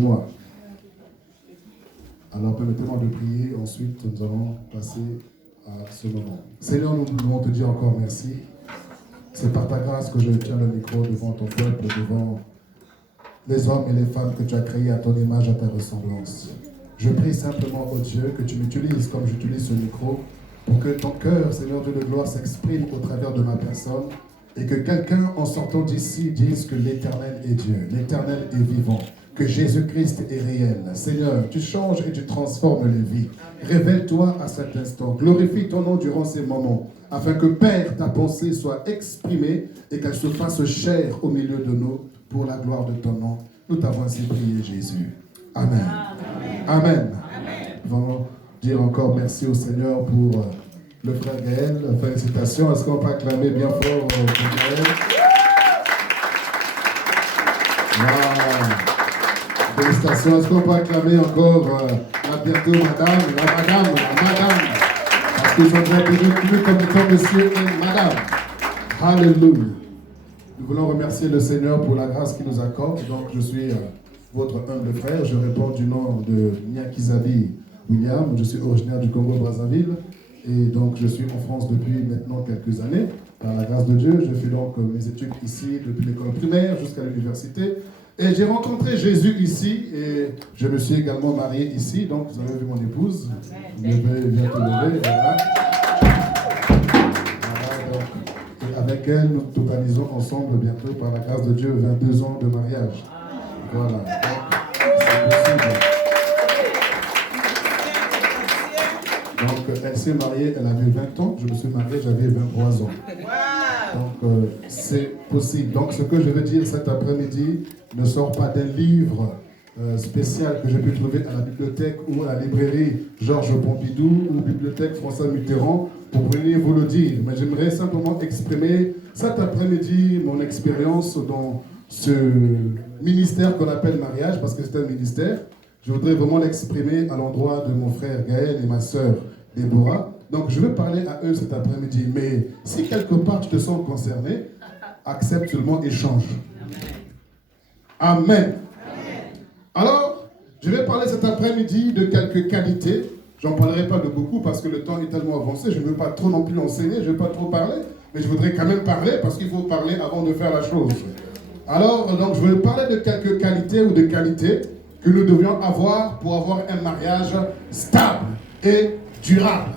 Moi. Alors permettez-moi de prier, ensuite nous allons passer à ce moment. Seigneur, nous voulons te dire encore merci. C'est par ta grâce que je tiens le micro devant ton peuple, devant les hommes et les femmes que tu as créés à ton image, à ta ressemblance. Je prie simplement, oh Dieu, que tu m'utilises comme j'utilise ce micro, pour que ton cœur, Seigneur Dieu de gloire, s'exprime au travers de ma personne, et que quelqu'un, en sortant d'ici, dise que l'Éternel est Dieu, l'Éternel est vivant, que Jésus-Christ est réel. Seigneur, tu changes et tu transformes les vies. Révèle-toi à cet instant. Glorifie ton nom durant ces moments, afin que, Père, ta pensée soit exprimée et qu'elle se fasse chair au milieu de nous pour la gloire de ton nom. Nous t'avons ainsi prié, Jésus. Amen. Amen. Nous allons dire encore merci au Seigneur pour le frère Gaël. Félicitations. Est-ce qu'on peut acclamer bien fort pour Gaël? Wow. Félicitations. Est-ce qu'on peut acclamer encore bientôt madame, la madame, parce qu'ils sont déjà plus comme étant monsieur et madame. Alléluia. Nous voulons remercier le Seigneur pour la grâce qu'il nous accorde. Donc, je suis votre humble frère. Je réponds du nom de Nyakizabi William. Je suis originaire du Congo-Brazzaville. Et donc, je suis en France depuis maintenant quelques années. Par la grâce de Dieu, je fais donc mes études ici, depuis l'école primaire jusqu'à l'université. Et j'ai rencontré Jésus ici. Et je me suis également marié ici. Donc, vous avez vu mon épouse. Je vais bientôt lever. Voilà. Avec elle, nous totalisons ensemble bientôt, par la grâce de Dieu, 22 ans de mariage. Voilà. C'est possible. Donc, elle s'est mariée, elle avait 20 ans. Je me suis marié, j'avais 23 ans. Donc, c'est possible. Donc, ce que je veux dire cet après-midi ne sort pas d'un livre spécial que j'ai pu trouver à la bibliothèque ou à la librairie Georges Pompidou ou bibliothèque François Mitterrand pour venir vous le dire. Mais j'aimerais simplement exprimer cet après-midi mon expérience dans ce ministère qu'on appelle mariage, parce que c'est un ministère. Je voudrais vraiment l'exprimer à l'endroit de mon frère Gaël et ma sœur Déborah. Donc je vais parler à eux cet après-midi. Mais si quelque part tu te sens concerné, accepte seulement et change. Amen. Alors, je vais parler cet après-midi de quelques qualités. J'en parlerai pas de beaucoup parce que le temps est tellement avancé. Je ne veux pas trop non plus enseigner, je ne veux pas trop parler. Mais je voudrais quand même parler parce qu'il faut parler avant de faire la chose. Alors, donc, je vais parler de quelques qualités ou de qualités que nous devions avoir pour avoir un mariage stable et durable.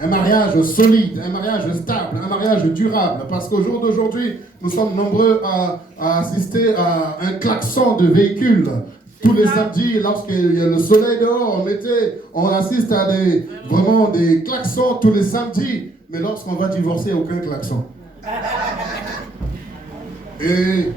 Un mariage solide, un mariage stable, un mariage durable. Parce qu'au jour d'aujourd'hui, nous sommes nombreux à assister à un klaxon de véhicules. Tous les samedis, lorsqu'il y a le soleil dehors, on assiste à vraiment des klaxons tous les samedis. Mais lorsqu'on va divorcer, il n'y a aucun klaxon. Et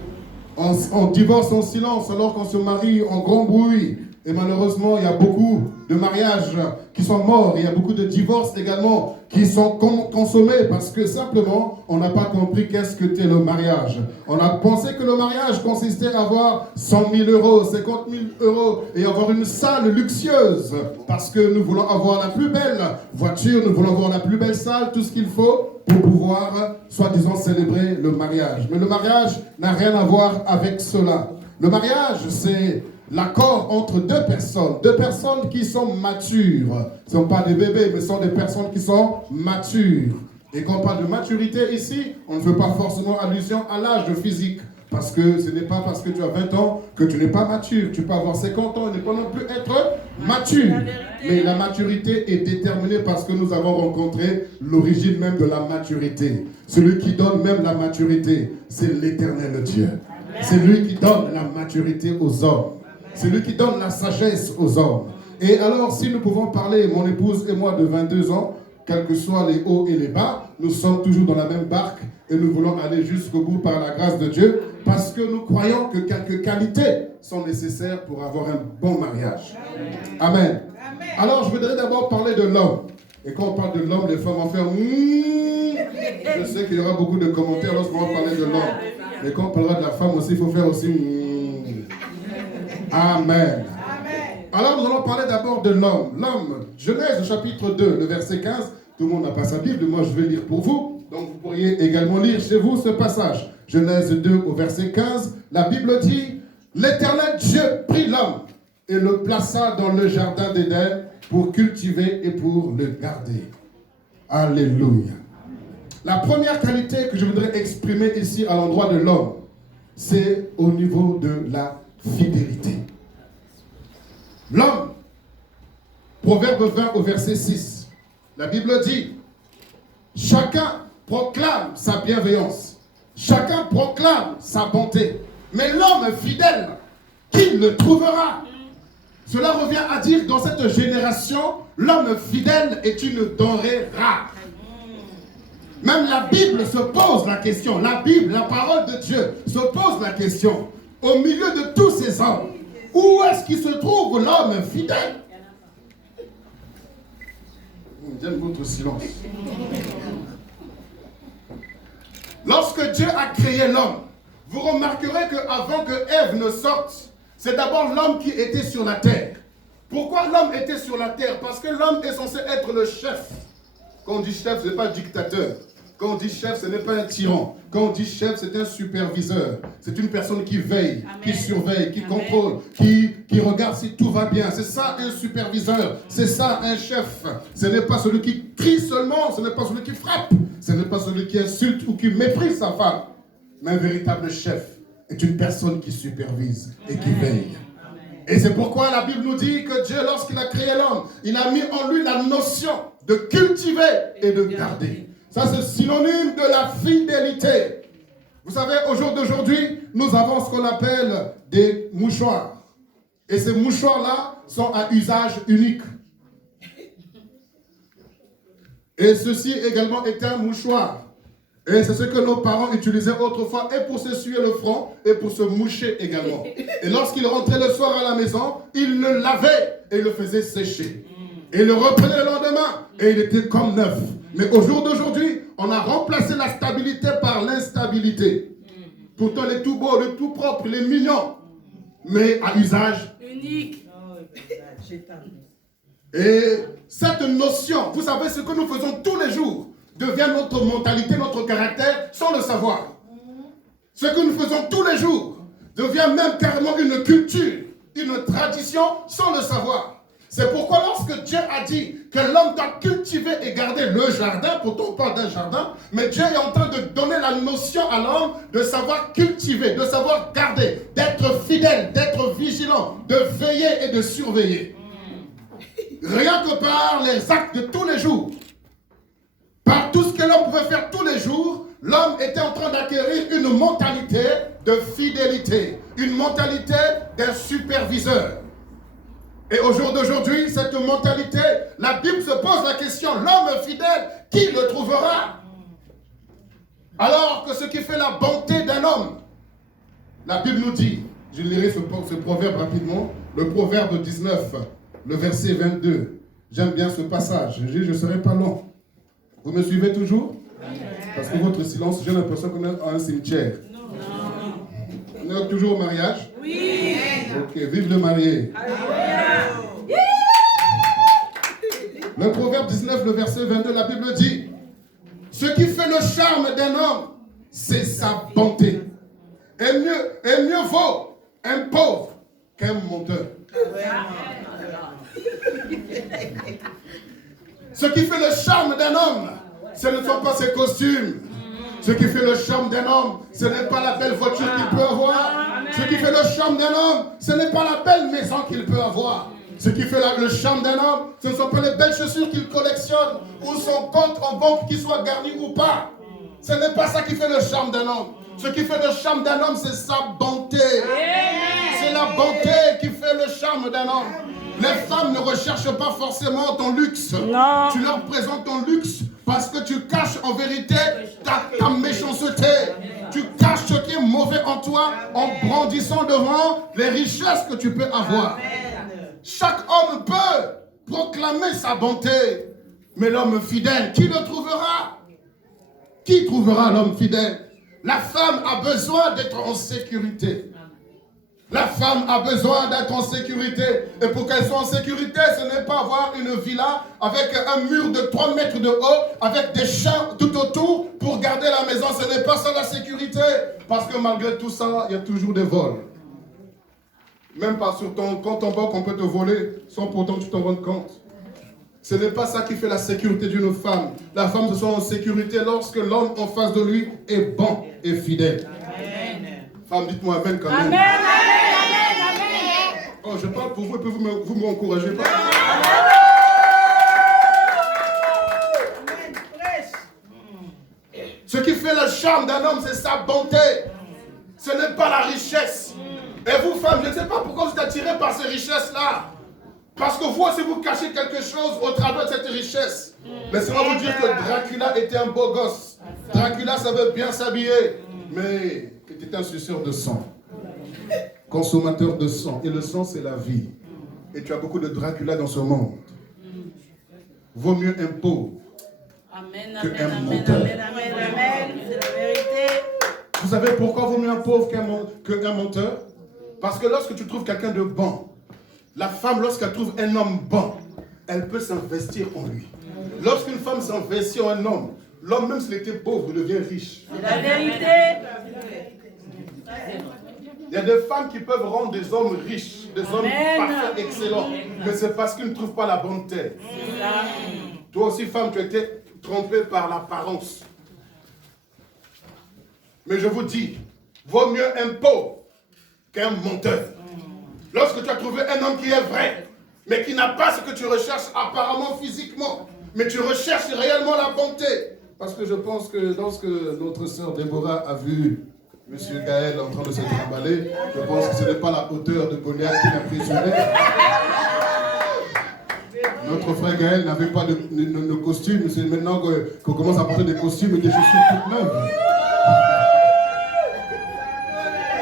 on divorce en silence alors qu'on se marie en grand bruit. Et malheureusement, il y a beaucoup de mariages qui sont morts. Il y a beaucoup de divorces également qui sont consommés parce que simplement, on n'a pas compris qu'est-ce que c'était le mariage. On a pensé que le mariage consistait à avoir 100 000 euros, 50 000 euros et avoir une salle luxueuse parce que nous voulons avoir la plus belle voiture, nous voulons avoir la plus belle salle, tout ce qu'il faut pour pouvoir, soi-disant, célébrer le mariage. Mais le mariage n'a rien à voir avec cela. Le mariage, c'est l'accord entre deux personnes qui sont matures. Ce ne sont pas des bébés, mais ce sont des personnes qui sont matures. Et quand on parle de maturité ici, on ne fait pas forcément allusion à l'âge physique. Parce que ce n'est pas parce que tu as 20 ans que tu n'es pas mature. Tu peux avoir 50 ans et ne pas non plus être mature. Mais la maturité est déterminée parce que nous avons rencontré l'origine même de la maturité. Celui qui donne même la maturité, c'est l'Éternel Dieu. C'est lui qui donne la maturité aux hommes. C'est lui qui donne la sagesse aux hommes. Et alors, si nous pouvons parler, mon épouse et moi, de 22 ans, quels que soient les hauts et les bas, nous sommes toujours dans la même barque et nous voulons aller jusqu'au bout par la grâce de Dieu parce que nous croyons que quelques qualités sont nécessaires pour avoir un bon mariage. Amen. Alors, je voudrais d'abord parler de l'homme. Et quand on parle de l'homme, les femmes vont faire Je sais qu'il y aura beaucoup de commentaires lorsqu'on va parler de l'homme. Mais quand on parlera de la femme aussi, il faut faire aussi Amen. Alors nous allons parler d'abord de l'homme. L'homme, Genèse chapitre 2, le verset 15. Tout le monde n'a pas sa Bible, moi je vais lire pour vous. Donc vous pourriez également lire chez vous ce passage. Genèse 2 au verset 15. La Bible dit, l'Éternel Dieu prit l'homme et le plaça dans le jardin d'Éden pour cultiver et pour le garder. Alléluia. La première qualité que je voudrais exprimer ici à l'endroit de l'homme, c'est au niveau de la fidélité. L'homme, Proverbe 20 au verset 6, la Bible dit, chacun proclame sa bienveillance, chacun proclame sa bonté, mais l'homme fidèle, qui le trouvera? Cela revient à dire, dans cette génération, l'homme fidèle est une denrée rare. Même la Bible se pose la question, la Bible, la parole de Dieu, se pose la question, au milieu de tous ces hommes, où est-ce qu'il se trouve l'homme fidèle? J'aime votre silence. Lorsque Dieu a créé l'homme, vous remarquerez qu'avant que Ève ne sorte, c'est d'abord l'homme qui était sur la terre. Pourquoi l'homme était sur la terre? Parce que l'homme est censé être le chef. Quand on dit chef, ce n'est pas un dictateur. Quand on dit chef, ce n'est pas un tyran. Quand on dit chef, c'est un superviseur. C'est une personne qui veille, Amen, qui surveille, qui contrôle, qui regarde si tout va bien. C'est ça un superviseur. C'est ça un chef. Ce n'est pas celui qui crie seulement. Ce n'est pas celui qui frappe. Ce n'est pas celui qui insulte ou qui méprise sa femme. Mais un véritable chef est une personne qui supervise et qui veille. Et c'est pourquoi la Bible nous dit que Dieu, lorsqu'il a créé l'homme, il a mis en lui la notion de cultiver et de garder. Ça, c'est synonyme de la fidélité. Vous savez, au jour d'aujourd'hui, nous avons ce qu'on appelle des mouchoirs. Et ces mouchoirs-là sont à usage unique. Et ceci également est un mouchoir. Et c'est ce que nos parents utilisaient autrefois, et pour s'essuyer le front, et pour se moucher également. Et lorsqu'ils rentraient le soir à la maison, ils le lavaient et le faisaient sécher. Et ils le reprenaient le lendemain, et il était comme neuf. Mais au jour d'aujourd'hui, on a remplacé la stabilité par l'instabilité. Pourtant, il est tout beau, il est tout propre, il est mignon, mais à usage unique. Et cette notion, vous savez, ce que nous faisons tous les jours, devient notre mentalité, notre caractère, sans le savoir. Ce que nous faisons tous les jours devient même carrément une culture, une tradition, sans le savoir. C'est pourquoi lorsque Dieu a dit que l'homme doit cultiver et garder le jardin, pourtant on parle d'un jardin, mais Dieu est en train de donner la notion à l'homme de savoir cultiver, de savoir garder, d'être fidèle, d'être vigilant, de veiller et de surveiller. Rien que par les actes de tous les jours, par tout ce que l'homme pouvait faire tous les jours, l'homme était en train d'acquérir une mentalité de fidélité, une mentalité d'un superviseur. Et au jour d'aujourd'hui, cette mentalité, la Bible se pose la question, l'homme fidèle, qui le trouvera? Alors que ce qui fait la bonté d'un homme, la Bible nous dit, je lirai ce proverbe rapidement, le proverbe 19, le verset 22. J'aime bien ce passage, je ne serai pas long. Vous me suivez toujours? Parce que votre silence, j'ai l'impression qu'on est à un cimetière. Non. On est toujours au mariage? Oui. Ok, vive le marié. Le proverbe 19, le verset 22, la Bible dit, ce qui fait le charme d'un homme, c'est sa bonté. Et mieux vaut un pauvre qu'un menteur. Ce qui fait le charme d'un homme, ce ne sont pas ses costumes. Ce qui fait le charme d'un homme, ce n'est pas la belle voiture qu'il peut avoir. Ce qui fait le charme d'un homme, ce n'est pas la belle maison qu'il peut avoir. Ce qui fait le charme d'un homme, ce ne sont pas les belles chaussures qu'il collectionne ou son compte en banque qui soit garni ou pas. Ce n'est pas ça qui fait le charme d'un homme. Ce qui fait le charme d'un homme, c'est sa bonté. C'est la bonté qui fait le charme d'un homme. Les femmes ne recherchent pas forcément ton luxe. Non. Tu leur présentes ton luxe parce que tu caches en vérité ta méchanceté. Tu caches ce qui est mauvais en toi en brandissant devant les richesses que tu peux avoir. Chaque homme peut proclamer sa bonté. Mais l'homme fidèle, qui le trouvera? Qui trouvera l'homme fidèle? La femme a besoin d'être en sécurité. La femme a besoin d'être en sécurité. Et pour qu'elle soit en sécurité, ce n'est pas avoir une villa avec un mur de 3 mètres de haut, avec des champs tout autour pour garder la maison. Ce n'est pas ça la sécurité. Parce que malgré tout ça, il y a toujours des vols. Même pas sur ton compte en banque, on peut te voler sans pourtant que tu t'en rendes compte. Ce n'est pas ça qui fait la sécurité d'une femme. La femme se sent en sécurité lorsque l'homme en face de lui est bon et fidèle. Amen. Femme, dites-moi amen quand même. Amen, amen, amen. Oh, je parle pour vous et puis vous m'encouragez pas. Ce qui fait le charme d'un homme, c'est sa bonté. Ce n'est pas la richesse. Et vous, femmes, je ne sais pas pourquoi vous êtes attirées par ces richesses-là. Parce que vous aussi, vous cachez quelque chose au travers de cette richesse. Laissez-moi vous dire que Dracula était un beau gosse. Dracula savait bien s'habiller. Mais il était un suceur de sang. Consommateur de sang. Et le sang, c'est la vie. Et tu as beaucoup de Dracula dans ce monde. Vaut mieux un pauvre qu'un menteur. C'est la vérité. Vous savez pourquoi vaut mieux un pauvre qu'un menteur? Parce que lorsque tu trouves quelqu'un de bon, la femme, lorsqu'elle trouve un homme bon, elle peut s'investir en lui. Lorsqu'une femme s'investit en un homme, l'homme, même s'il était pauvre, devient riche. C'est la vérité. Il y a des femmes qui peuvent rendre des hommes riches, des hommes parfaits, excellents. Mais c'est parce qu'ils ne trouvent pas la bonté. Toi aussi, femme, tu as été trompée par l'apparence. Mais je vous dis, vaut mieux un pauvre qu'un menteur. Lorsque tu as trouvé un homme qui est vrai, mais qui n'a pas ce que tu recherches apparemment physiquement, mais tu recherches réellement la bonté. Parce que je pense que lorsque notre sœur Déborah a vu M. Gaël en train de se trimballer, je pense que ce n'est pas la hauteur de Goliath qui l'impressionnait. Notre frère Gaël n'avait pas de costume, c'est maintenant qu'on commence à porter des costumes et des chaussures toutes neuves.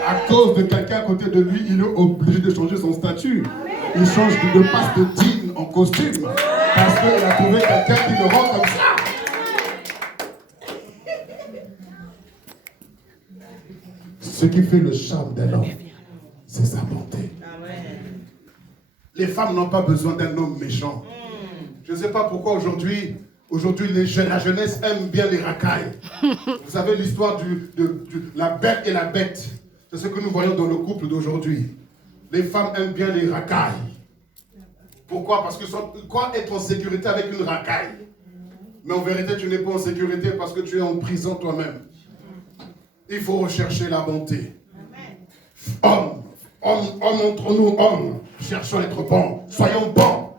À cause de quelqu'un à côté de lui, il est obligé de changer son statut. Il change de passe de jean en costume. Parce qu'il a trouvé quelqu'un qui le rend comme ça. Ce qui fait le charme d'un homme, c'est sa bonté. Les femmes n'ont pas besoin d'un homme méchant. Je ne sais pas pourquoi aujourd'hui la jeunesse aime bien les racailles. Vous savez l'histoire de la bête et la bête. C'est ce que nous voyons dans le couple d'aujourd'hui. Les femmes aiment bien les racailles. Pourquoi? Parce que quoi être en sécurité avec une racaille? Mais en vérité, tu n'es pas en sécurité parce que tu es en prison toi-même. Il faut rechercher la bonté. Hommes entre nous, hommes, cherchons à être bons. Soyons bons.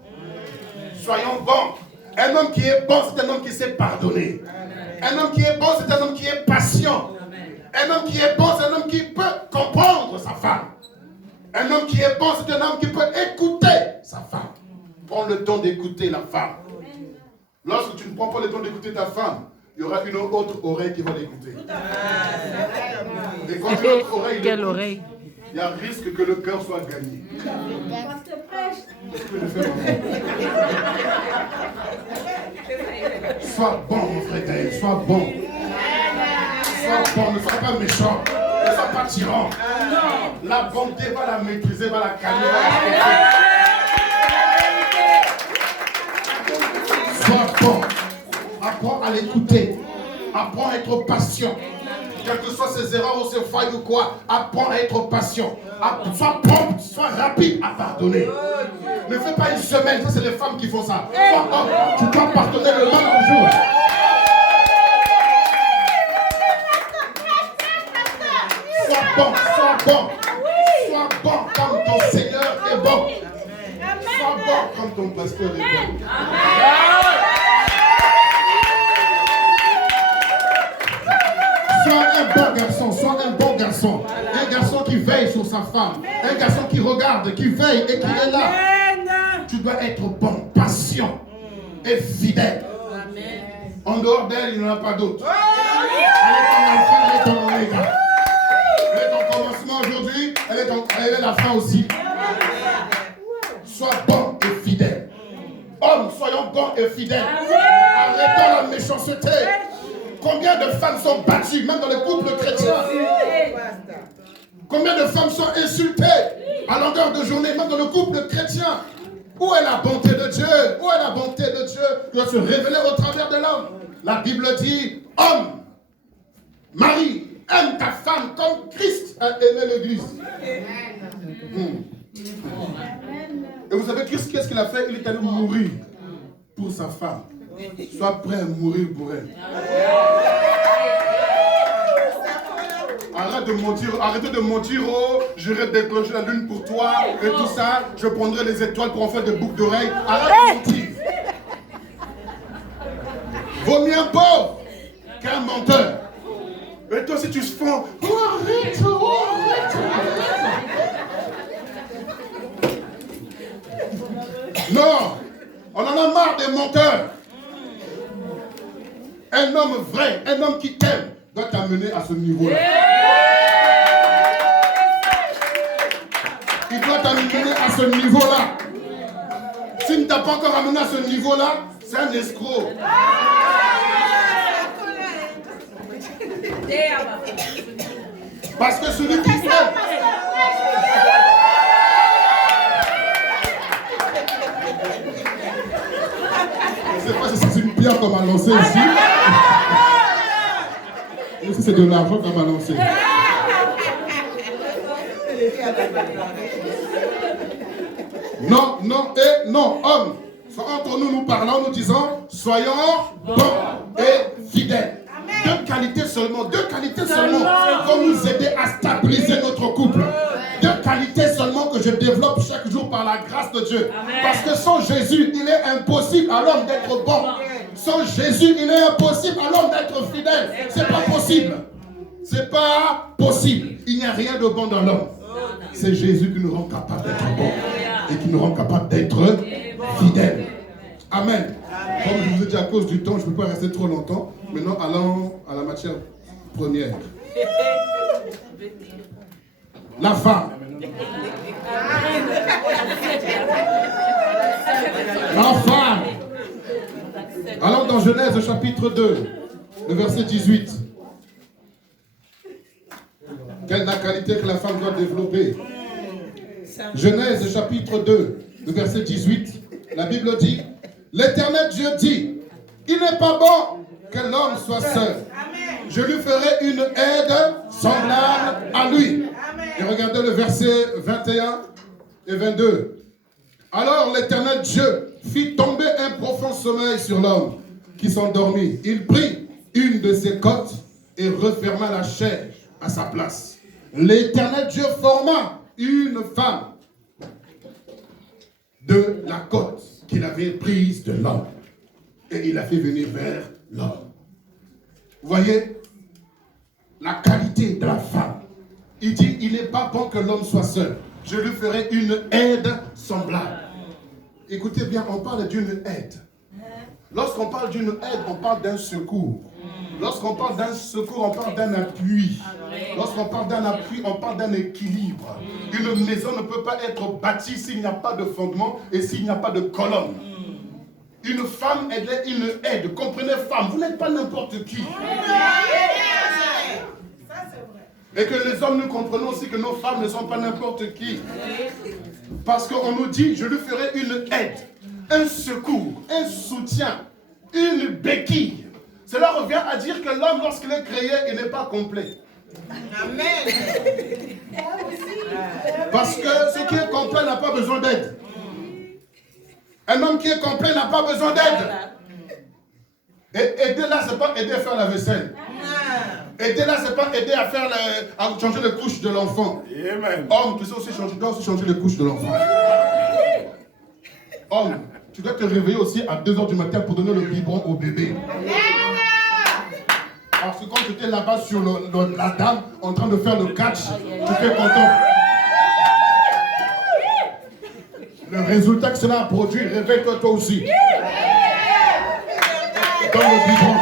Soyons bons. Un homme qui est bon, c'est un homme qui sait pardonner. Un homme qui est bon, c'est un homme qui est patient. Un homme qui est bon, c'est un homme qui peut comprendre sa femme. Un homme qui est bon, c'est un homme qui peut écouter sa femme. Prends le temps d'écouter la femme. Lorsque tu ne prends pas le temps d'écouter ta femme, il y aura une autre oreille qui va l'écouter. Et quand l'autre oreille quelle oreille? Il y a risque que le cœur soit gagné. Sois bon, mon frère Gaël, sois bon. Sois bon, ne sois pas méchant, ne sois pas tyran. La bonté va la maîtriser, va la calmer, va la sois bon. Apprends à l'écouter. Apprends à être patient. Quelles que soient ses erreurs ou ses failles ou quoi, apprends à être patient. Sois prompt, sois rapide à pardonner. Ne fais pas une semaine, ça c'est les femmes qui font ça. Tu dois pardonner le même jour. Sois bon, sois bon. Sois bon comme ton Seigneur est bon. Sois bon comme ton pasteur est bon. Sois un bon garçon, sois un bon garçon. Un garçon qui veille sur sa femme. Un garçon qui regarde, qui veille et qui est là. Tu dois être bon, patient et fidèle. En dehors d'elle, il n'y en a pas d'autre. Elle est ton alpha, elle est ton oméga. Elle est ton commencement aujourd'hui, elle est la fin aussi. Sois bon et fidèle. Hommes, soyons bons et fidèles. Arrêtons la méchanceté. Combien de femmes sont battues, même dans les couples chrétiens? Combien de femmes sont insultées à longueur de journée, même dans le couple chrétien? Où est la bonté de Dieu? Où est la bonté de Dieu qui doit se révéler au travers de l'homme? La Bible dit, homme, Marie, aime ta femme comme Christ a aimé l'Église. Et vous savez qu'est-ce qu'il a fait? Il est allé mourir pour sa femme. Sois prêt à mourir pour elle. Arrêtez de mentir, oh, j'irai déclencher la lune pour toi et tout ça. Je prendrai les étoiles pour en faire des boucles d'oreilles. Arrête de mentir. Vaut mieux un pauvre qu'un menteur. Et toi, si tu se fends, oh, arrête. Non, on en a marre des menteurs. Un homme vrai, un homme qui t'aime, doit t'amener à ce niveau-là. Il doit t'amener à ce niveau-là. S'il ne t'a pas encore amené à ce niveau-là, c'est un escroc. Parce que celui qui aime, je ne sais pas si c'est une pierre qu'on m'a lancée ici. Ou si c'est de l'argent qu'on m'a lancé. Non, non et non, hommes. Entre nous parlons, nous disons, soyons bons et fidèles. Deux qualités seulement vont nous aider à stabiliser notre couple. Deux qualités seulement que je développe chaque jour par la grâce de Dieu. Parce que sans Jésus, il est impossible à l'homme d'être bon. Sans Jésus, il est impossible à l'homme d'être fidèle. C'est pas possible. C'est pas possible. Il n'y a rien de bon dans l'homme. C'est Jésus qui nous rend capable d'être bon et qui nous rend capable d'être fidèle. Amen. Comme je vous ai dit, à cause du temps, je ne peux pas rester trop longtemps. Maintenant, allons à la matière première. La femme. La femme. Allons dans Genèse chapitre 2, le verset 18. Quelle est la qualité que la femme doit développer? Genèse chapitre 2, le verset 18. La Bible dit, l'Éternel Dieu dit, il n'est pas bon que l'homme soit seul. Je lui ferai une aide semblable à lui. Et regardez le verset 21 et 22. Alors l'Éternel Dieu fit tomber un profond sommeil sur l'homme qui s'endormit. Il prit une de ses côtes et referma la chair à sa place. L'Éternel Dieu forma une femme de la côte qu'il avait prise de l'homme. Et il a fait venir vers l'homme. Vous voyez la qualité de la femme. Il dit, il n'est pas bon que l'homme soit seul. Je lui ferai une aide semblable. Écoutez bien, on parle d'une aide. Lorsqu'on parle d'une aide, on parle d'un secours. Lorsqu'on parle d'un secours, on parle d'un appui. Lorsqu'on parle d'un appui, on parle d'un équilibre. Une maison ne peut pas être bâtie s'il n'y a pas de fondement et s'il n'y a pas de colonne. Une femme, elle est une aide. Comprenez, femme, vous n'êtes pas n'importe qui. Et que les hommes, nous comprenons aussi que nos femmes ne sont pas n'importe qui. Parce qu'on nous dit, je lui ferai une aide, un secours, un soutien, une béquille. Cela revient à dire que l'homme, lorsqu'il est créé, il n'est pas complet. Amen. Parce que ce qui est complet n'a pas besoin d'aide. Un homme qui est complet n'a pas besoin d'aide. Et aider là, c'est pas aider à faire la vaisselle. Aider là, c'est pas aider à changer les couches de l'enfant. Homme, tu sais aussi changer, tu dois aussi changer les couches de l'enfant. Homme, tu dois te réveiller aussi à 2h du matin pour donner le biberon au bébé. Parce que quand tu étais là-bas sur la dame en train de faire le catch, tu étais content. Le résultat que cela a produit, réveille-toi toi aussi. Donne le biberon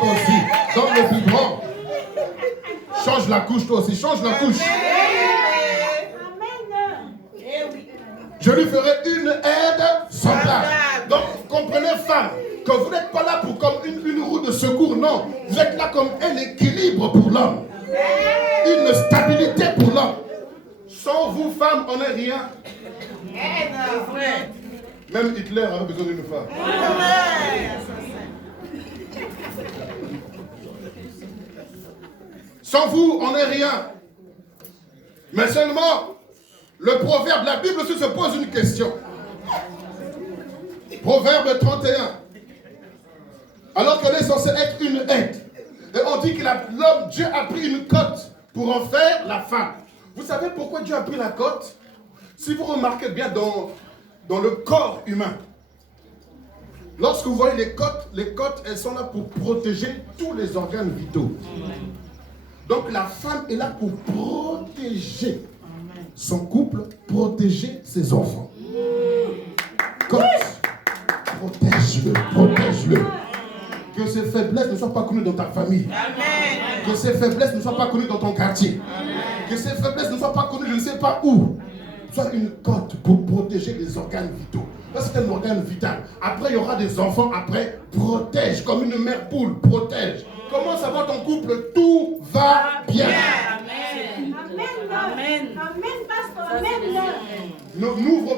toi aussi. Donne le biberon. Change la couche toi aussi, change la couche. Je lui ferai une aide semblable. Donc, comprenez, femme, que vous n'êtes pas là pour comme une roue de secours, non. Vous êtes là comme un équilibre pour l'homme. Une stabilité pour l'homme. Sans vous, femme, on n'est rien. Même Hitler avait besoin d'une femme. Sans vous, on n'est rien. Mais seulement, Le proverbe, la Bible aussi se pose une question. Proverbe 31. Alors qu'elle est censée être une aide. Et on dit que l'homme, Dieu a pris une côte pour en faire la femme. Vous savez pourquoi Dieu a pris la côte? Si vous remarquez bien dans le corps humain, lorsque vous voyez les côtes, elles sont là pour protéger tous les organes vitaux. Donc la femme est là pour protéger son couple, protéger ses enfants. Côte, protège-le, protège-le. Que ces faiblesses ne soient pas connues dans ta famille. Amen. Que ces faiblesses ne soient pas connues dans ton quartier. Amen. Que ces faiblesses ne soient pas connues je ne sais pas où. Soit une côte pour protéger les organes vitaux. Là, c'est un organe vital. Après, il y aura des enfants. Après, protège. Comme une mère poule, protège. Comment ça va ton couple? Tout va bien. Amen. Amen. Amen, pasteur. Amen. N'ouvre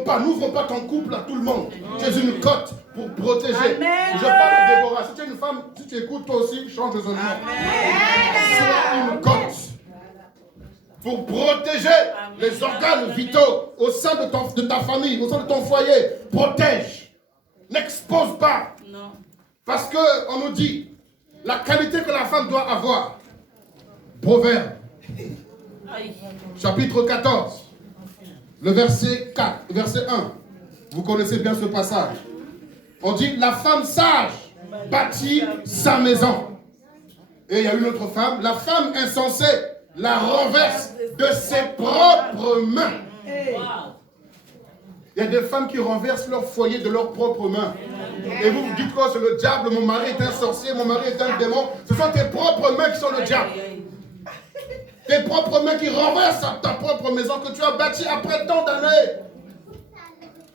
pas ton couple à tout le monde. Tu es une côte pour protéger. Amen. Je parle de Déborah. Si tu es une femme, si tu écoutes toi aussi, change de nom. Sois une côte pour protéger les organes vitaux au sein de ta famille, au sein de ton foyer. Protège. N'expose pas. Non. Parce qu'on nous dit la qualité que la femme doit avoir. Proverbe. Chapitre 14. Le verset 4, verset 1. Vous connaissez bien ce passage. On dit, la femme sage bâtit sa maison. Et il y a une autre femme, la femme insensée la renverse de ses propres mains. Il y a des femmes qui renversent leur foyer de leurs propres mains. Et vous vous dites quoi? C'est le diable, mon mari est un sorcier, mon mari est un démon. Ce sont tes propres mains qui sont le diable. Tes propres mains qui renversent ta propre maison que tu as bâtie après tant d'années.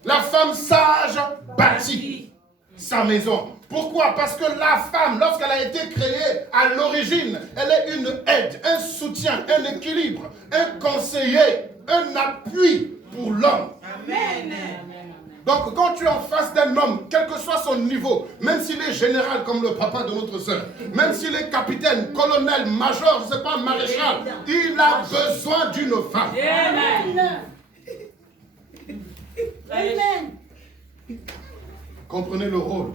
La femme sage bâtit sa maison. Pourquoi? Parce que la femme, lorsqu'elle a été créée à l'origine, elle est une aide, un soutien, un équilibre, un conseiller, un appui pour l'homme. Amen. Donc quand tu es en face d'un homme, quel que soit son niveau, même s'il est général comme le papa de notre soeur, même s'il est capitaine, colonel, major, je ne sais pas, maréchal, il a besoin d'une femme. Amen. Amen. Comprenez le rôle.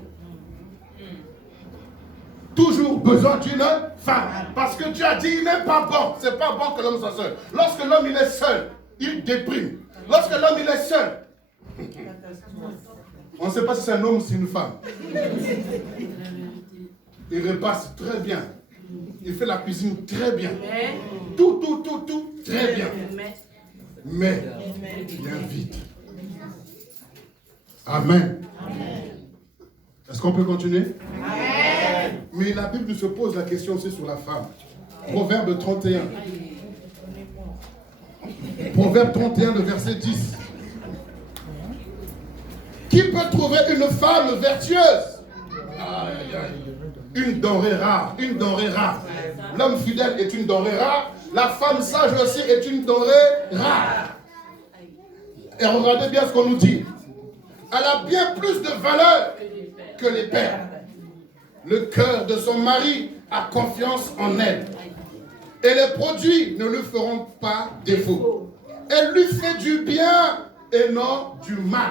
Toujours besoin d'une femme. Parce que tu as dit, il n'est pas bon. C'est pas bon que l'homme soit seul. Lorsque l'homme il est seul, il déprime. Lorsque l'homme il est seul, on ne sait pas si c'est un homme ou si c'est une femme. Il repasse très bien. Il fait la cuisine très bien. Tout, très bien. Mais, il y a un vide. Amen. Est-ce qu'on peut continuer? Amen. Mais la Bible se pose la question aussi sur la femme. Proverbe 31. Proverbe 31, le verset 10. Qui peut trouver une femme vertueuse? Aïe, aïe. Une denrée rare, une denrée rare. L'homme fidèle est une denrée rare. La femme sage aussi est une denrée rare. Et regardez bien ce qu'on nous dit. Elle a bien plus de valeur que les pères. Le cœur de son mari a confiance en elle. Et les produits ne lui feront pas défaut. Elle lui fait du bien et non du mal.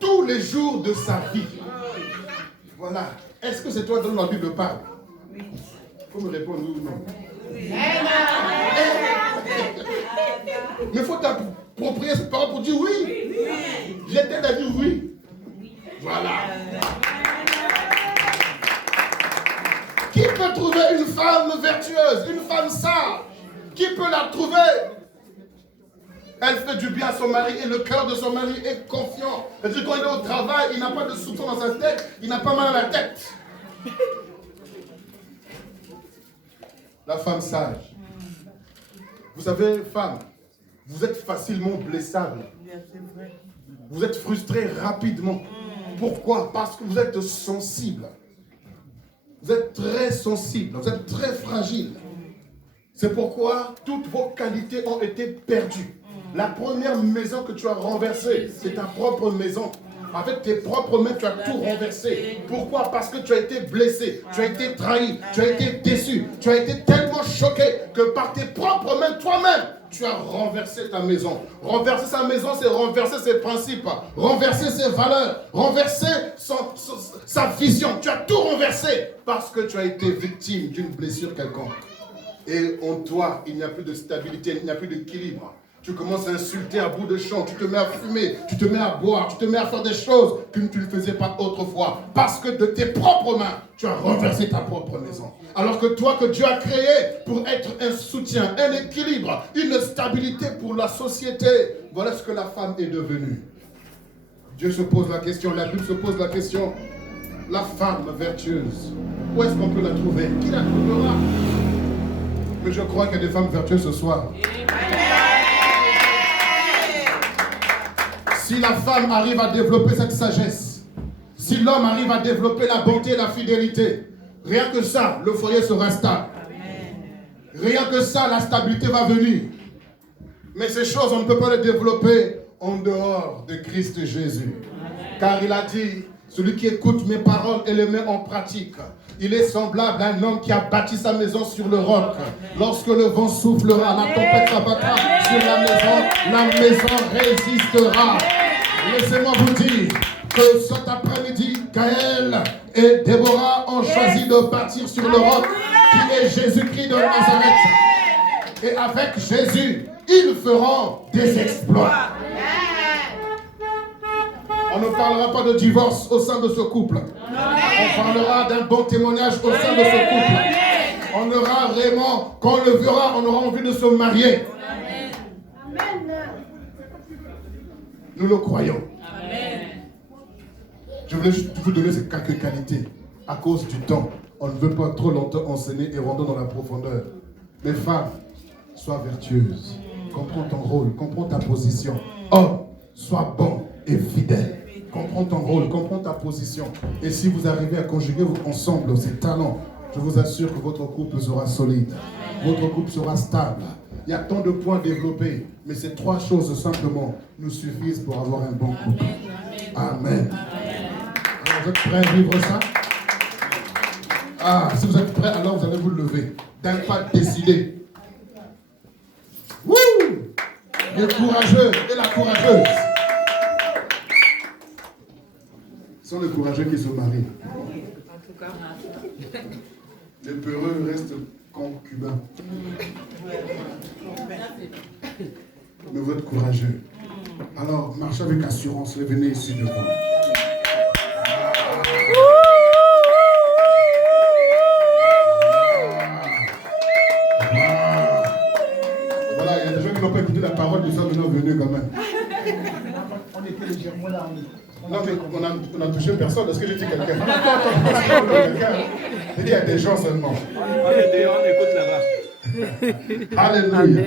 Tous les jours de sa vie. Voilà. Est-ce que c'est toi dont la Bible parle? Oui. Il faut me répondre oui ou non. Oui. Mais il faut t'approprier cette parole pour dire oui. Oui. J'étais à dire oui. Voilà. Qui peut trouver une femme vertueuse, une femme sage? Qui peut la trouver? Elle fait du bien à son mari et le cœur de son mari est confiant. C'est-à-dire quand il est au travail, il n'a pas de soupçon dans sa tête, il n'a pas mal à la tête. La femme sage. Vous savez, femme, vous êtes facilement blessable. Vous êtes frustré rapidement. Pourquoi? Parce que vous êtes sensible. Vous êtes très sensible, vous êtes très fragile. C'est pourquoi toutes vos qualités ont été perdues. La première maison que tu as renversée, c'est ta propre maison. Avec tes propres mains, tu as tout renversé. Pourquoi? Parce que tu as été blessé, tu as été trahi, tu as été déçu, tu as été tellement choqué que par tes propres mains, toi-même, tu as renversé ta maison. Renverser sa maison, c'est renverser ses principes, renverser ses valeurs, renverser sa vision. Tu as tout renversé parce que tu as été victime d'une blessure quelconque. Et en toi, il n'y a plus de stabilité, il n'y a plus d'équilibre. Tu commences à insulter à bout de champ, tu te mets à fumer, tu te mets à boire, tu te mets à faire des choses que tu ne faisais pas autrefois. Parce que de tes propres mains, tu as renversé ta propre maison. Alors que toi, que Dieu a créé pour être un soutien, un équilibre, une stabilité pour la société, voilà ce que la femme est devenue. Dieu se pose la question, la Bible se pose la question, la femme vertueuse, où est-ce qu'on peut la trouver? Qui la trouvera? Mais je crois qu'il y a des femmes vertueuses ce soir. Si la femme arrive à développer cette sagesse, si l'homme arrive à développer la bonté et la fidélité, rien que ça, le foyer sera stable. Rien que ça, la stabilité va venir. Mais ces choses, on ne peut pas les développer en dehors de Christ Jésus. Car il a dit, celui qui écoute mes paroles et les met en pratique, il est semblable à un homme qui a bâti sa maison sur le roc. Lorsque le vent soufflera, la tempête s'abattra sur la maison résistera. Laissez-moi vous dire que cet après-midi, Gaël et Déborah ont choisi de bâtir sur le roc qui est Jésus-Christ de Nazareth. Et avec Jésus, ils feront des exploits. On ne parlera pas de divorce au sein de ce couple. On parlera d'un bon témoignage au sein de ce couple. On aura vraiment, quand on le verra, on aura envie de se marier. Nous le croyons. Je voulais juste vous donner ces quelques qualités. À cause du temps, on ne veut pas trop longtemps enseigner et rentrer dans la profondeur. Mais femme, sois vertueuse. Comprends ton rôle, comprends ta position. Homme, sois bon et fidèle. Comprends ton rôle, comprends ta position. Et si vous arrivez à conjuguer ensemble ces talents, je vous assure que votre couple sera solide. Votre couple sera stable. Il y a tant de points développés, mais ces trois choses simplement nous suffisent pour avoir un bon couple. Amen. Alors, vous êtes prêts à vivre ça? Ah, si vous êtes prêts, alors vous allez vous lever. D'un pas décidé. Wouh! Le courageux et la courageuse. Ce sont les courageux qui se marient. Les peureux restent concubins. Mais vous êtes courageux. Alors, marchez avec assurance. Venez ici devant. Voilà, il y a des gens qui n'ont pas écouté la parole, ils sont maintenant venus quand même. On était légèrement là. Non, mais on a touché personne. Est-ce que j'ai dit quelqu'un? Il y a des gens seulement. On écoute là-bas. Alléluia.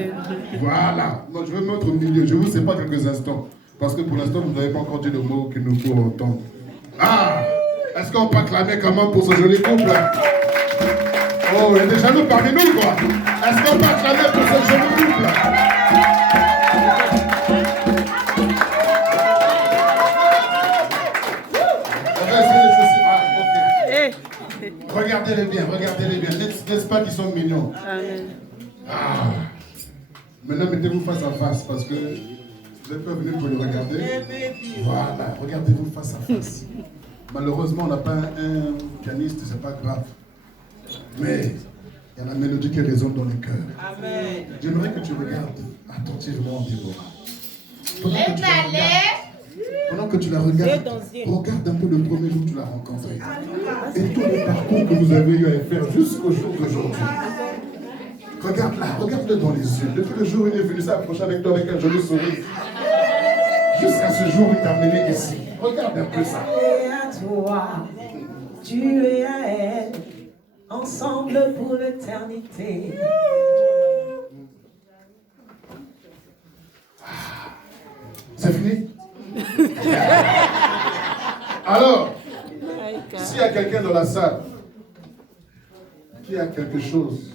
Voilà. Non, je vais me mettre au milieu. Je vous sépare quelques instants. Parce que pour l'instant, vous n'avez pas encore dit le mot qu'il nous faut entendre. Ah! Est-ce qu'on peut acclamer comment pour ce joli couple? Oh, il y a des jaloux parmi nous, quoi. Est-ce qu'on peut acclamer pour ce joli couple? Regardez-les bien, regardez-les bien. N'est-ce pas qu'ils sont mignons? Amen. Ah. Maintenant, mettez-vous face à face parce que vous n'êtes pas venus pour les regarder. Voilà, regardez-vous face à face. Malheureusement, on n'a pas un pianiste, c'est pas grave. Mais il y a la mélodie qui résonne dans le cœur. Amen. J'aimerais que tu regardes attentivement Déborah. Pendant que tu la regardes, regarde un peu le premier jour que tu l'as rencontrée. Et tout le parcours que vous avez eu à faire jusqu'au jour d'aujourd'hui. Regarde-la, regarde-le dans les yeux. Depuis le jour où il est venu s'approcher avec toi avec un joli sourire. Jusqu'à ce jour où il t'a amené ici. Regarde un peu ça. Tu es à toi, tu es à elle, ensemble pour l'éternité. C'est fini? Alors, s'il y a quelqu'un dans la salle qui a quelque chose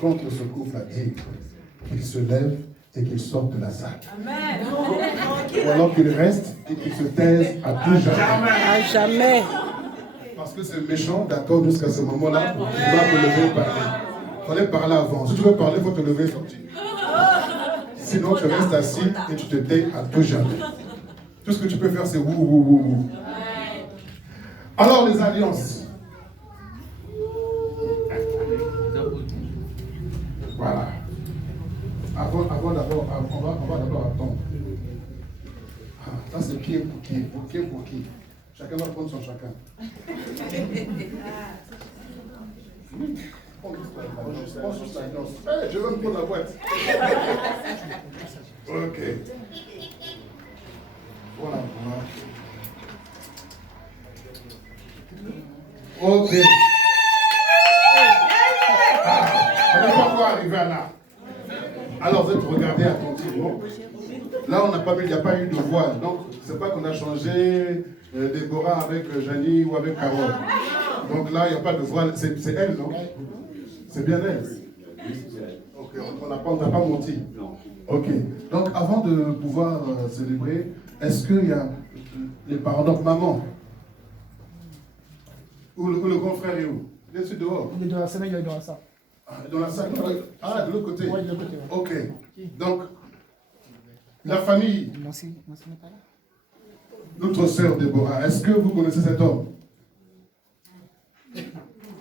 contre ce couple à dire, qu'il se lève et qu'il sorte de la salle. Amen. Ou alors qu'il reste et qu'il se taise à tout jamais. À jamais. Parce que c'est méchant, d'accord, jusqu'à ce moment-là, tu vas te lever et parler. Il fallait parler avant. Si tu veux parler, il faut te lever et sortir. Sinon, tu restes assis et tu te tais à tout jamais. Tout ce que tu peux faire, c'est wou. Alors, les alliances. Voilà. Avant d'abord, on va d'abord attendre. Ça, c'est qui pour qui? Pour qui? Chacun va prendre son chacun. Prends juste l'alliance. Hey, je veux me prendre la boîte. Ok. Voilà. Ok. On n'est pas encore arrivé à là. Alors vous êtes regardés attentivement. Là, il n'y a pas eu de voile. Donc, c'est pas qu'on a changé Déborah avec Janie ou avec Carole. Donc là, il n'y a pas de voile. C'est elle, non? C'est bien elle. Ok, on n'a pas menti. Ok. Donc, avant de pouvoir célébrer, est-ce qu'il y a les parents, donc maman, ou le grand frère est où? Il est dehors. Il est dans la salle, il est dans la salle. Dans la salle? Ah, de l'autre côté. Oui, de l'autre côté. Ouais. Ok. Donc, la famille. Merci n'est pas là. Notre sœur Déborah, est-ce que vous connaissez cet homme?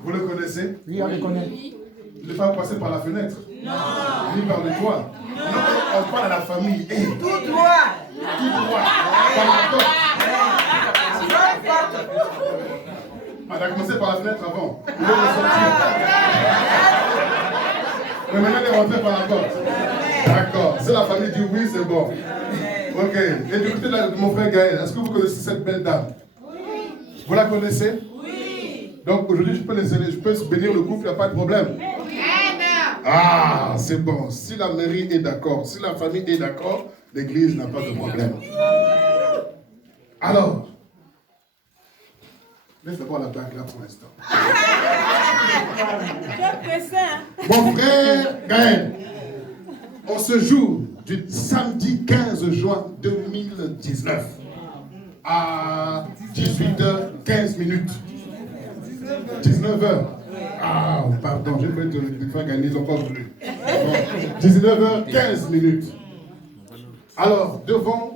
Vous le connaissez? Oui, on le connaît. Il n'est pas passé par la fenêtre? Non. Ni par le toit? Non. On parle à la famille. Hey. Tout droit. Tout droit. Par la porte. On a commencé par la fenêtre avant. Il est ressorti. Mais maintenant, il est rentré par la porte. D'accord. C'est la famille dit oui, c'est bon. Ok. Et du côté de mon frère Gaël, est-ce que vous connaissez cette belle dame? Oui. Vous la connaissez? Oui. Donc aujourd'hui, je peux bénir le couple, il n'y a pas de problème. Oui. Ah, c'est bon. Si la mairie est d'accord, si la famille est d'accord, l'église n'a pas de problème. Alors, laisse d'abord la bague là pour l'instant. Mon frère Gaël, en ce jour du samedi 15 juin 2019 à 18h15 minutes. 19h. Ah, pardon, j'ai fait te faire gagner, ils n'ont pas voulu. 19h15 minutes. Alors, devant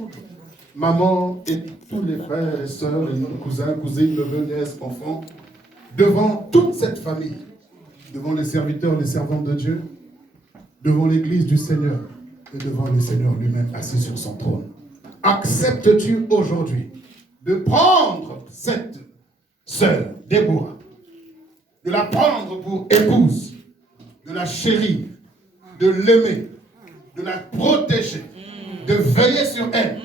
maman et tous les frères et sœurs, les cousins, cousines, neveux, nièces, enfants, devant toute cette famille, devant les serviteurs, les servantes de Dieu, devant l'église du Seigneur et devant le Seigneur lui-même assis sur son trône. Acceptes-tu aujourd'hui de prendre cette sœur, Déborah, de la prendre pour épouse, de la chérir, de l'aimer, de la protéger, de veiller sur elle,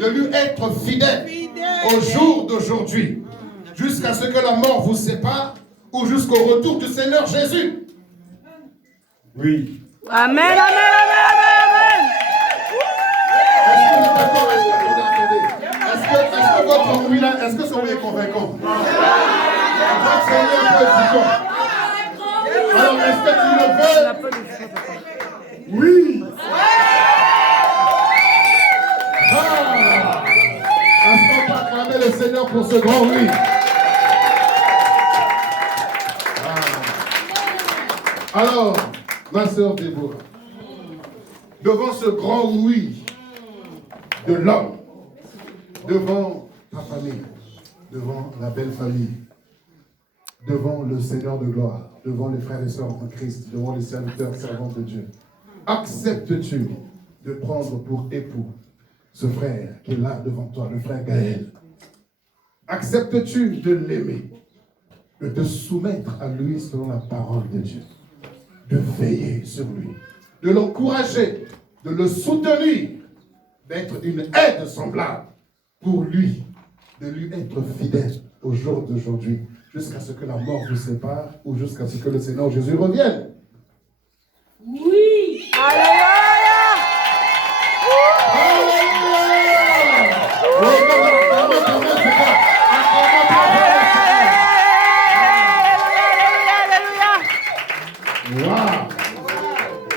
de lui être fidèle au jour d'aujourd'hui, jusqu'à ce que la mort vous sépare ou jusqu'au retour du Seigneur Jésus? Oui. Amen, amen, amen, amen. Est-ce que vous êtes d'accord? Est-ce que votre oui là, est-ce que son oui est convaincant? Votre oui est un peu éduquant. Alors, est-ce que tu le veux? Oui. Est-ce qu'on peut acclamer le Seigneur pour ce grand oui? Alors, ma sœur Déborah, devant ce grand oui de l'homme, devant ta famille, devant la belle famille, devant le Seigneur de gloire, devant les frères et sœurs en Christ, devant les serviteurs, servantes de Dieu, acceptes-tu de prendre pour époux ce frère qui est là devant toi, le frère Gaël? Acceptes-tu de l'aimer, de te soumettre à lui selon la parole de Dieu, de veiller sur lui, de l'encourager, de le soutenir, d'être une aide semblable pour lui, de lui être fidèle au jour d'aujourd'hui, jusqu'à ce que la mort vous sépare ou jusqu'à ce que le Seigneur Jésus revienne? Oui. Alléluia.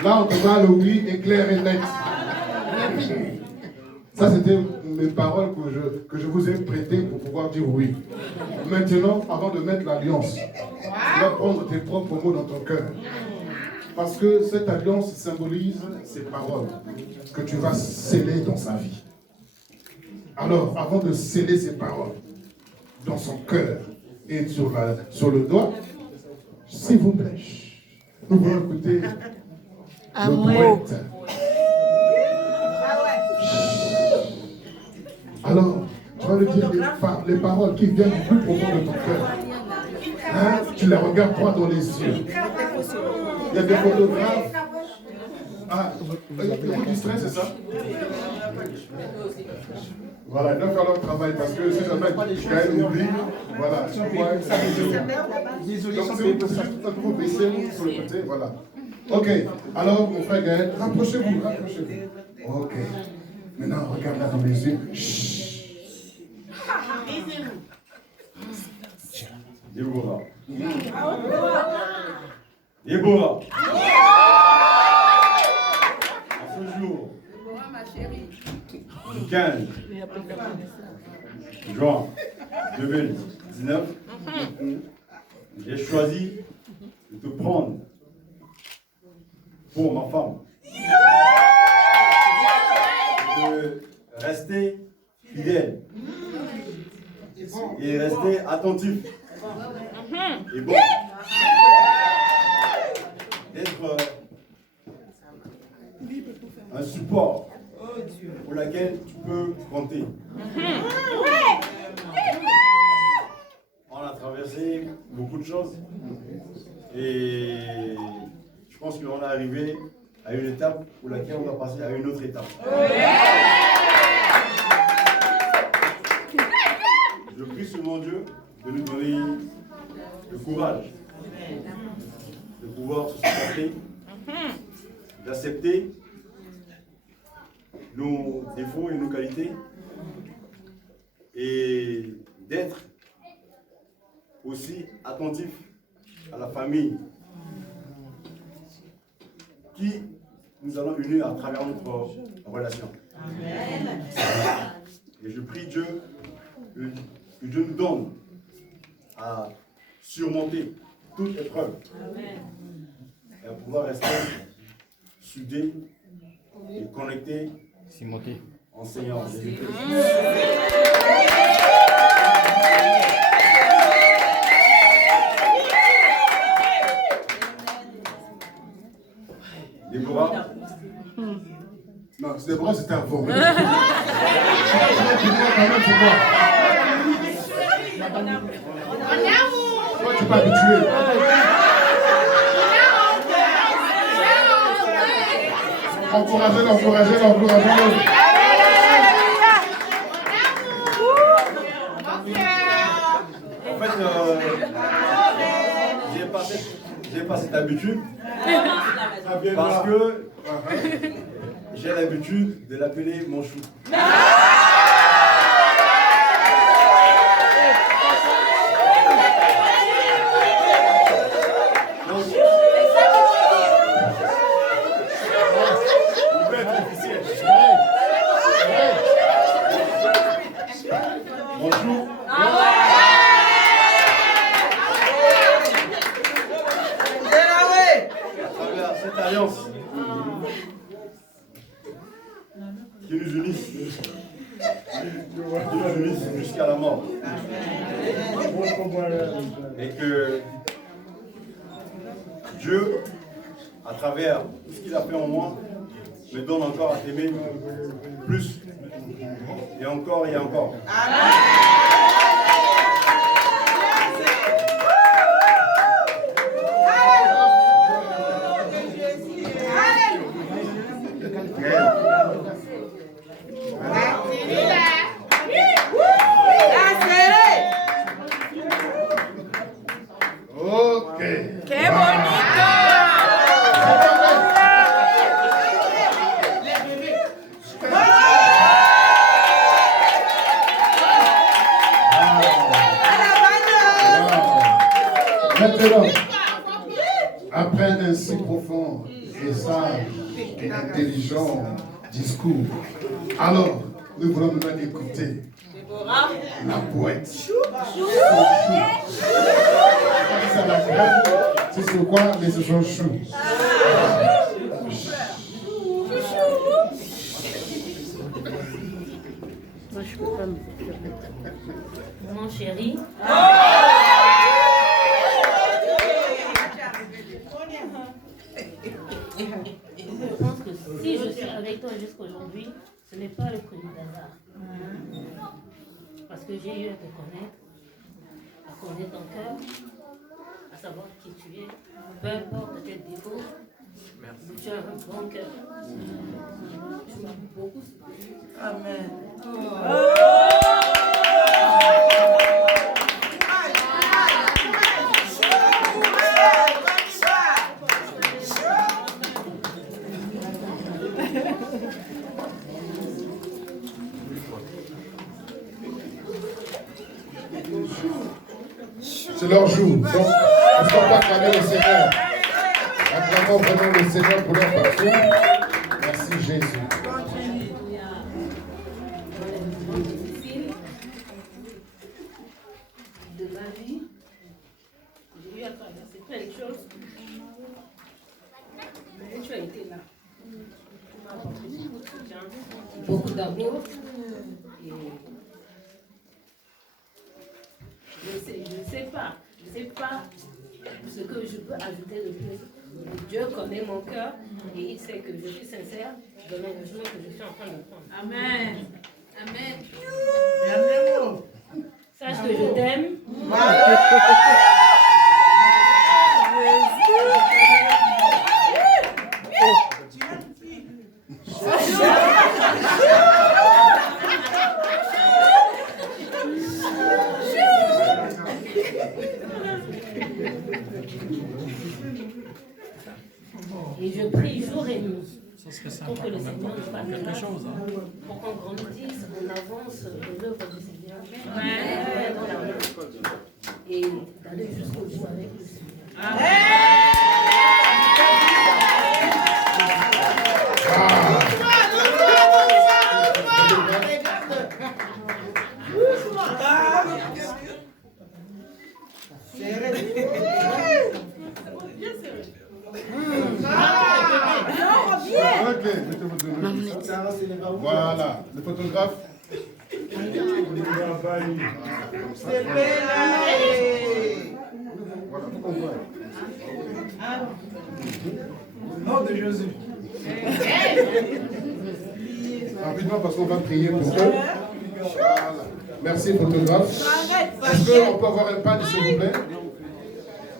Là, en tout cas, le oui est clair et net. Ça, c'était mes paroles que je vous ai prêtées pour pouvoir dire oui. Maintenant, avant de mettre l'alliance, tu vas prendre tes propres mots dans ton cœur. Parce que cette alliance symbolise ces paroles que tu vas sceller dans sa vie. Alors, avant de sceller ces paroles dans son cœur et sur le doigt, s'il vous plaît, nous voulons écouter le poète. Alors, tu vas lui dire les paroles qui viennent du plus profond de ton cœur. Hein? Tu les regardes droit dans les yeux. Il y a des photographes. Ah, vous distrait, c'est ça? Voilà, ils doivent faire leur travail parce que si jamais Gaël oublie, voilà. Donc, c'est juste un peu vous baisser sur le côté, voilà. Ok, alors mon frère Gaël, rapprochez-vous. Ok. Maintenant, regarde là dans les yeux. Chut. Déborah. Déborah. À ce jour, du 15 juin 2019, j'ai choisi de te prendre pour ma femme. De rester fidèle et rester attentif et bon, d'être un support pour lequel tu peux compter. On a traversé beaucoup de choses et je pense qu'on est arrivé à une étape pour laquelle on va passer à une autre étape. Je prie sur mon Dieu de nous donner le courage de pouvoir se supporter, d'accepter nos défauts et nos qualités et d'être aussi attentif à la famille qui nous allons unir à travers notre relation. Amen. Et je prie Dieu que Dieu nous donne à surmonter toute épreuve. Amen. Et à pouvoir rester soudés et connectés en Seigneur Jésus-Christ. Déborah. Non, Déborah, c'était avant. Toi, tu n'es pas habitué. Encouragez-le. En fait, j'ai pas cette habitude parce que j'ai l'habitude de l'appeler mon chou. Qui nous unissent jusqu'à la mort. Et que Dieu, à travers tout ce qu'il a fait en moi, me donne encore à t'aimer plus et encore et encore. Maintenant, après un si profond et sage et intelligent discours, alors nous voulons maintenant écouter la poète. C'est sur quoi? Mais c'est son chou. Mon chéri. Je pense que si je suis avec toi jusqu'aujourd'hui, ce n'est pas le fruit d'hasard. Parce que j'ai eu à te connaître, à connaître ton cœur, à savoir qui tu es, peu importe tes défauts. Tu as un bon cœur. Tu m'as beaucoup soutenu. Amen. C'est leur jour. Donc, on ne peut pas acclamer le Seigneur. Acclamons vraiment le Seigneur pour leur parcours. Merci Jésus. De ma vie, j'ai eu à traverser plein de choses. Mais tu as été là. Tu m'as apporté beaucoup de soutien, beaucoup d'amour. Et je ne sais pas ce que je peux ajouter de plus. Dieu connaît mon cœur et il sait que je suis sincère dans l'engagement que je suis en train de prendre. Amen. Amen. Sache que je t'aime. Et je prie jour et nuit pour que le Seigneur nous fasse quelque chose, pour qu'on grandisse, on avance de l'œuvre du Seigneur, dans la main, et d'aller jusqu'au bout avec le Seigneur. Ok, mettez-vous de l'eau. Voilà, le photographe. Voilà, faut qu'on voit. Nom de Jésus. Rapidement, parce qu'on va prier pour eux. Voilà. Merci, photographe. Est-ce qu'on peut avoir un panne, s'il vous plaît?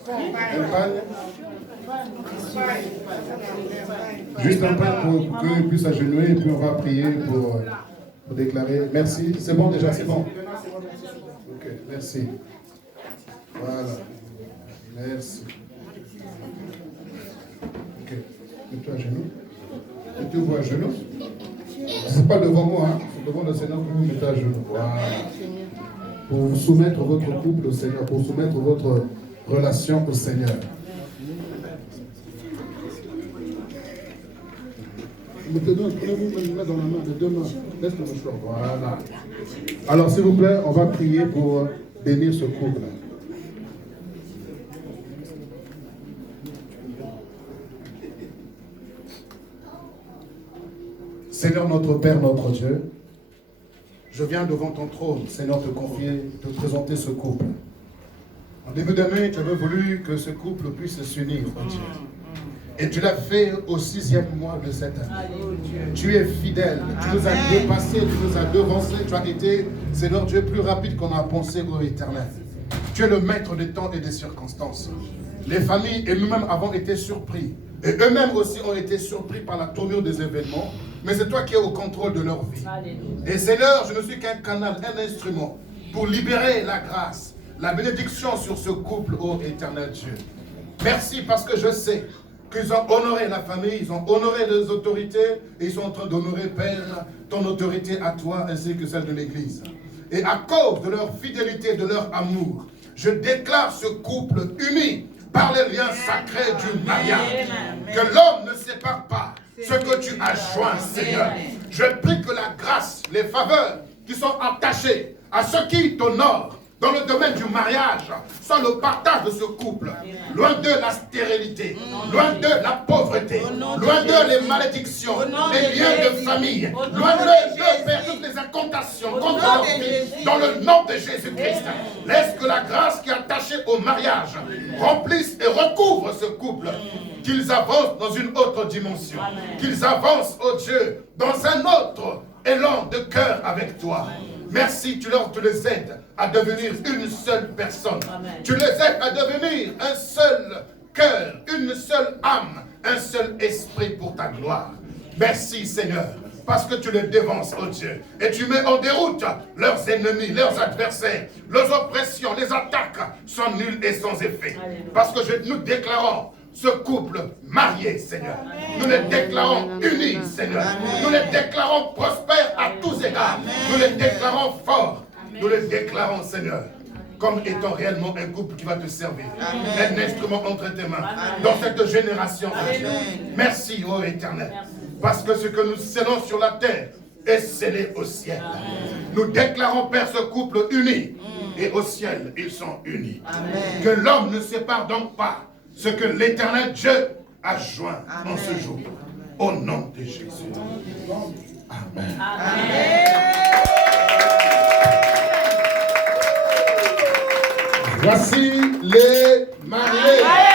Un panne? Juste un panne pour qu'ils puissent agenouiller et puis on va prier pour déclarer. Merci. C'est bon déjà, c'est bon. Ok, merci. Voilà. Merci. Ok. Mets-toi à genoux. Mettez-vous à genoux. C'est pas devant moi, hein. C'est devant le Seigneur que vous mettez à genoux. Voilà. Pour soumettre votre couple au Seigneur, pour soumettre votre relation au Seigneur. Prenez-vous une main dans la main, de deux mains. Laisse le mouchoir. Voilà. Alors, s'il vous plaît, on va prier pour bénir ce couple. Seigneur notre Père, notre Dieu, je viens devant ton trône, Seigneur, te confier, te présenter ce couple. En début d'année, tu avais voulu que ce couple puisse s'unir, oh Dieu. Et tu l'as fait au 6e mois de cette année. Tu es fidèle, tu nous as dépassés, tu nous as devancés, tu as été, Seigneur Dieu, plus rapide qu'on a pensé au Éternel. Tu es le maître des temps et des circonstances. Les familles et nous-mêmes avons été surpris. Et eux-mêmes aussi ont été surpris par la tournure des événements. Mais c'est toi qui es au contrôle de leur vie. Et Seigneur, je ne suis qu'un canal, un instrument pour libérer la grâce, la bénédiction sur ce couple, ô Éternel Dieu. Merci parce que je sais qu'ils ont honoré la famille, ils ont honoré les autorités et ils sont en train d'honorer, Père, ton autorité à toi ainsi que celle de l'Église. Et à cause de leur fidélité, de leur amour, je déclare ce couple uni par les liens sacrés du mariage. Que l'homme ne sépare pas ce que tu as joint, Seigneur. Je prie que la grâce, les faveurs qui sont attachées à ceux qui t'honorent dans le domaine du mariage, soit le partage de ce couple. Loin de la stérilité, loin de la pauvreté, loin de les malédictions, les liens de famille, loin de Père, toutes les incantations contre leur vie, dans le nom de Jésus-Christ. Laisse que la grâce qui est attachée au mariage remplisse et recouvre ce couple. Qu'ils avancent dans une autre dimension. Qu'ils avancent, oh Dieu, dans un autre élan de cœur avec toi. Merci, tu les aides à devenir une seule personne. Tu les aides à devenir un seul cœur, une seule âme, un seul esprit pour ta gloire. Merci Seigneur, parce que tu les dévances, oh Dieu, et tu mets en déroute leurs ennemis, leurs adversaires, leurs oppressions, les attaques sont nulles et sans effet. Parce que nous déclarons ce couple marié, Seigneur. Nous les déclarons unis, Seigneur. Nous les déclarons prospères à tous égards. Nous les déclarons forts. Nous les déclarons, Seigneur, comme étant réellement un couple qui va te servir. Un instrument entre tes mains. Dans cette génération. Merci, ô Éternel. Parce que ce que nous scellons sur la terre est scellé au ciel. Nous déclarons, Père, ce couple uni. Et au ciel, ils sont unis. Que l'homme ne sépare donc pas ce que l'Éternel Dieu a joint en ce jour. Au nom de Jésus. Amen. Voici les mariés.